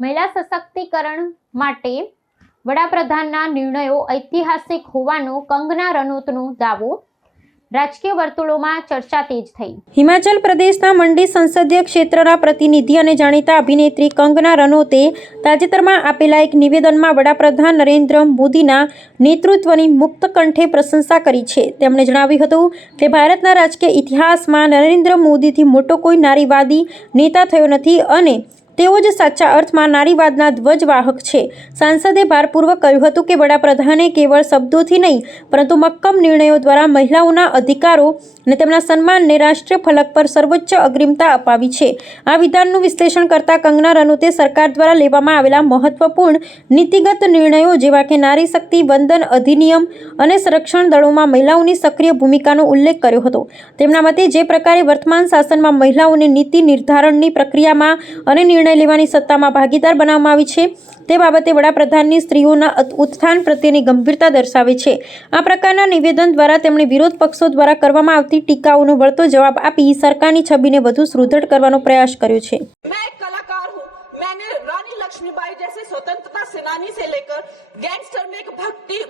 મહિલા સશક્તિકરણ માટે વડાપ્રધાનના નિર્ણયો ઐતિહાસિક હોવાનો કંગના રનૌતનો દાવો। રાજકીય વર્તુળોમાં ચર્ચા તેજ થઈ। હિમાચલ પ્રદેશના મંડી સંસદીય ક્ષેત્રના પ્રતિનિધિ અને જાણીતા અભિનેત્રી કંગના રનૌતે તાજેતરમાં આપેલા એક નિવેદનમાં વડાપ્રધાન નરેન્દ્ર મોદીના નેતૃત્વની મુક્ત કંઠે પ્રશંસા કરી છે। તેમણે જણાવ્યું હતું કે ભારતના રાજકીય ઇતિહાસમાં નરેન્દ્ર મોદીથી મોટો કોઈ નારીવાદી નેતા થયો નથી અને તેઓ જ સાચા અર્થમાં નારીવાદના ધ્વજવાહક છે। સાંસદે ભારપૂર્વક કહ્યું હતું કે વડાપ્રધાને કેવળ શબ્દોથી નહીં પરંતુ મક્કમ નિર્ણયો દ્વારા મહિલાઓના અધિકારો અને તેમના સન્માનને રાષ્ટ્રીય ફલક પર સર્વોચ્ચ અગ્રિમતા અપાવી છે। આ વિધાનનું વિશ્લેષણ કરતા કંગના રનૌતે સરકાર દ્વારા લેવામાં આવેલા મહત્વપૂર્ણ નીતિગત નિર્ણયો જેવા કે નારી શક્તિ વંદન અધિનિયમ અને સંરક્ષણ દળોમાં મહિલાઓની સક્રિય ભૂમિકાનો ઉલ્લેખ કર્યો હતો। તેમના મતે જે પ્રકારે વર્તમાન શાસનમાં મહિલાઓને નીતિ નિર્ધારણની પ્રક્રિયામાં અને નિર્ણય લેવાની સત્તામાં ભાગીદાર બનાવવામાં આવી છે તે બાબતે વડાપ્રધાનની સ્ત્રીઓના ઉત્થાન પ્રત્યેની ગંભીરતા દર્શાવે છે। આ પ્રકારના નિવેદન દ્વારા તેમણે વિરોધ પક્ષો દ્વારા કરવામાં આવતી ટીકાઓનો વળતો જવાબ આપી સરકારની છબીને વધુ સુદૃઢ કરવાનો પ્રયાસ કર્યો છે। मैंने रानी लक्ष्मीबाई जैसे स्वतंत्रता सेनानी से लेकर गैंगस्टर में एक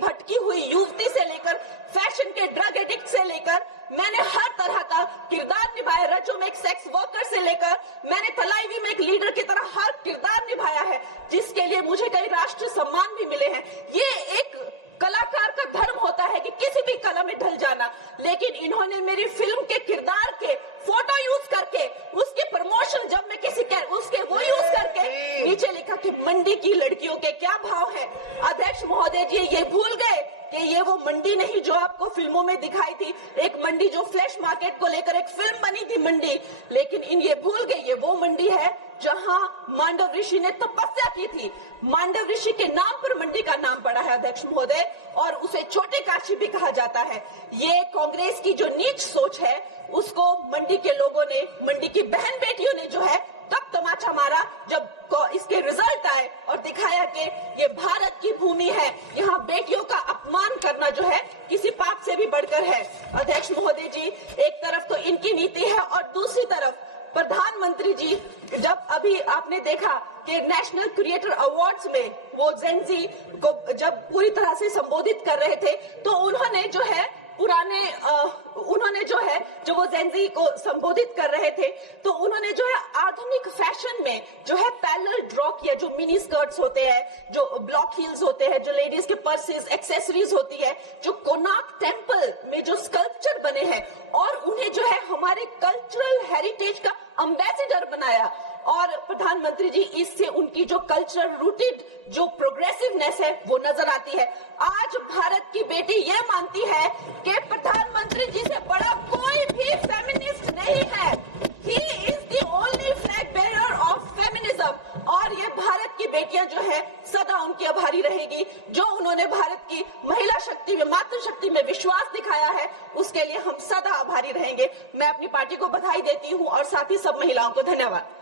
भटकी हुई युवती से लेकर फैशन के ड्रग एडिक्ट से लेकर मैंने हर तरह का किरदार निभाया। रजो में एक सेक्स वर्कर से लेकर मैंने तलाईवी में एक लीडर की तरह हर किरदार निभाया है, जिसके लिए मुझे कई राष्ट्रीय सम्मान भी मिले हैं। ये एक कलाकार का धर्म होता है कि किसी भी कला में ढल जाना, लेकिन इन्होंने मेरी फिल्म के किरदार के फोटो यूज करके उसकी प्रमोशन जब मैं उसके वो यूज करके नीचे लिखा कि मंडी की लड़कियों के क्या भाव है। अध्यक्ष महोदय जी ये भूल गए कि ये वो मंडी नहीं जो आपको फिल्मों में दिखाई थी, एक मंडी जो फ्लैश मार्केट को लेकर एक फिल्म बनी थी मंडी, लेकिन ये भूल गए ये वो मंडी है जहां मांडव ऋषि ने तपस्या की थी। मांडव ऋषि के नाम पर मंडी का नाम पड़ा है अध्यक्ष महोदय, और उसे छोटे काशी भी कहा जाता है। ये कांग्रेस की जो नीच सोच है उसको मंडी के लोगों ने, मंडी की बहन बेटियों ने जो है तब तमाचा मारा जब इसके रिजल्ट आए और दिखाया कि ये भारत की भूमि है, यहाँ बेटियों का अपमान करना जो है किसी पाप से भी बढ़कर है। अध्यक्ष महोदय जी, एक तरफ तो इनकी नीति है और दूसरी तरफ प्रधानमंत्री जी, जब अभी आपने देखा कि नेशनल क्रिएटर अवार्ड्स में वो जेनजी को जब पूरी तरह से संबोधित कर रहे थे तो उन्होंने जो है जो वो जेनजी को संबोधित कर रहे थे तो उन्होंने जो है आधुनिक फैशन में जो है पैरेलल ड्रॉ किया, जो मिनी स्कर्ट्स होते हैं, जो ब्लॉक हील्स होते हैं, जो लेडीज के पर्सेस एक्सेसरीज होती है, जो कोणार्क टेम्पल में जो स्कल्पचर बने हैं और उन्हें जो है हमारे कल्चरल हेरिटेज का एम्बेसडर बनाया। और प्रधानमंत्री जी इससे उनकी जो कल्चरल रूटेड जो प्रोग्रेसिवनेस है वो नजर आती है। आज भारत की बेटी ये मानती है कि प्रधानमंत्री जी से बड़ा कोई भी फेमिनिस्ट नहीं है। He is the only flag bearer of feminism, और ये भारत की बेटियां जो है सदा उनकी आभारी रहेगी। जो उन्होंने भारत की महिला शक्ति में, मातृशक्ति में विश्वास दिखाया है उसके लिए हम सदा आभारी रहेंगे। मैं अपनी पार्टी को बधाई देती हूँ और साथ ही सब महिलाओं को धन्यवाद।